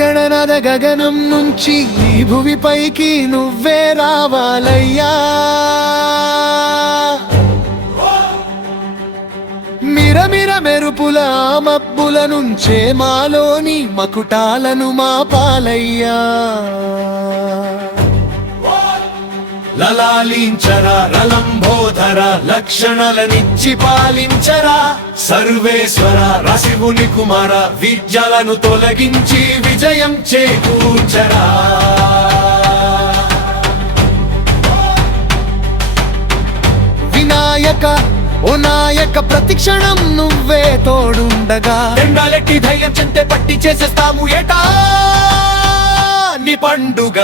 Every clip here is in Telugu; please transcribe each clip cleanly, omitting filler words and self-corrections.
గణనాద గగనం నుంచి ఈ భువిపైకి నువ్వే రావాలయ్యా. మిరమిర మెరుపుల మబ్బుల నుంచే మాలోని మకుటాలను మాపాలయ్యా. లలాలించరా రలంబోధర లక్షణలనిచ్చి పాలించరా సర్వేశ్వర రసివుని కుమార విద్యలను తొలగించి విజయం చేకూర్చరా. వినాయక ఓ నాయక ప్రతిక్షణం నువ్వే తోడుండగా ఎండాలెట్టి ధైర్యం చెంతే పట్టి చేసేస్తాము ఏటా నీ పండుగ.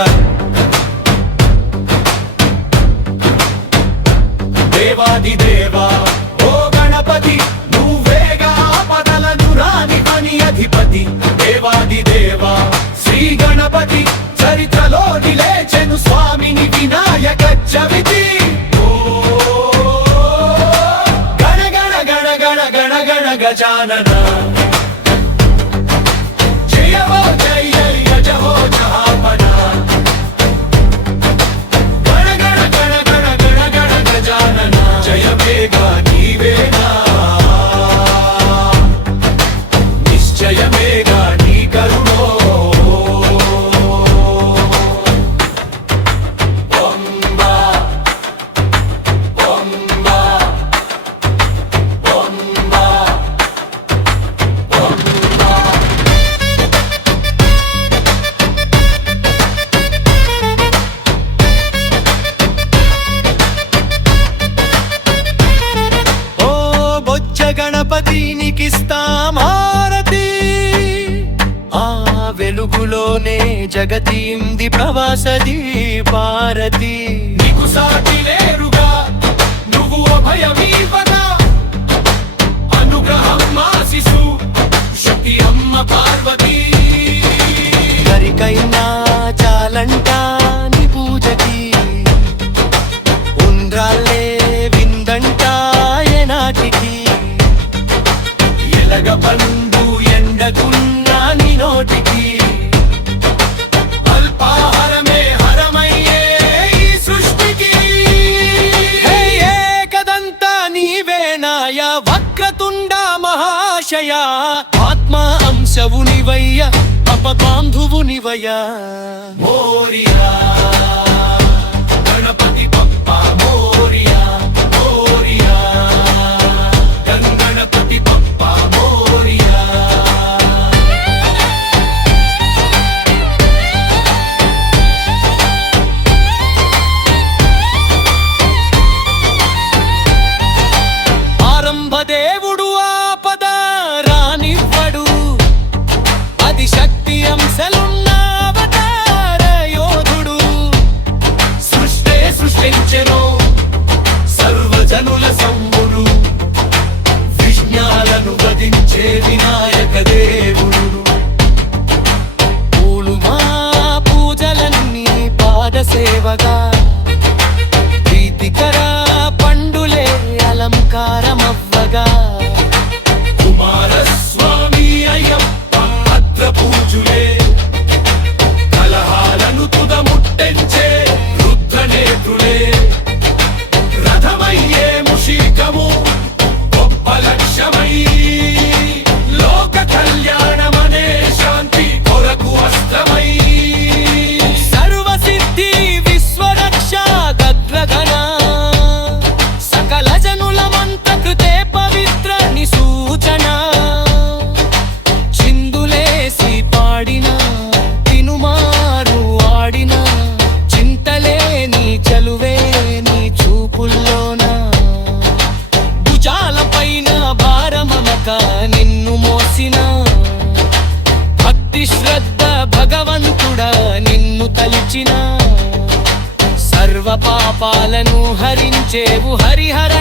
దేవాదిదేవా ఓ గణపతి నువ్వేగా ఆపదలను రాని పని అధిపతి. దేవాదిదేవా శ్రీ గణపతి చరిత్రలో నిలేచెను స్వామిని వినాయక చవితి. గణ గణ గణ గణ గణ గణ గజానన జయవో జయ జయ జహో జహాపన. జయమేగా నీవేనా నిశ్చయమేగా నీ కరుణో. బొమ్మ బొమ్మ బొమ్మ బొమ్మ. గణపతి నీకిస్తాం హారతి ఆ వెలుగులోనే జగతింది ప్రవాసది భారతి. నీకు సాటి లేరుగా నువ్వు అభయమీవగా అనుగ్రహం ఆశిసు శక్తి అమ్మ పార్వతి. గరికైనా చాలంట నీ పూజకి ఉండ్రాళ్ళే విందంట ఏనాటికి. ఎలగబండు ఎండకున్నా నీ నోటికి అల్పాహారమే హరమయ్యే ఈ సృష్టికి. ఏకదంతా నీవేనాయ వక్రతుండ మహాశయ ఆత్మ అంశవు నివయ్య అపబాంధువు నివయ. మోరియా గణపతి పప్ప మోరియా మోరియా గణపతి పప్ప. దేవుడు ఆపద రానివ్వడు అది శక్తి అంశలున్న అవతార యోధుడు. సృష్టే సృష్టించెను సర్వజనుల సమ్ముడు విజ్ఞాలను వధించే వినాయక దేవుడు. పూలు మా పూజలన్నీ పాద సేవగా ప్రీతికర పండులే అలంకారమవ్వగా. కుమారస్వామి అయ్యప్ప భద్ర పూజులే కలహాలను తుదముట్టెంచే రుద్రనేత్రులే. రథమయ్యే ముషికము గొప్ప లక్ష్యమై లోక కళ్యాణమనే శాంతి కొరకు అస్త్రమై. సర్వసిద్ధి విశ్వరక్ష గద్రగణ సకల జనుల మంత్రకృతే పవిత్ర నిసూచన. చిందులేసి పాడిన తినుమారు ఆడిన చింతలే నీ చలువే నీ చూపుల్లోన. భుజాల పైన భారమమక నిన్ను మోసిన భక్తి శ్రద్ధ భగవంతుడా నిన్ను తలిచిన. సర్వ పాపాలను హరించేవు హరిహర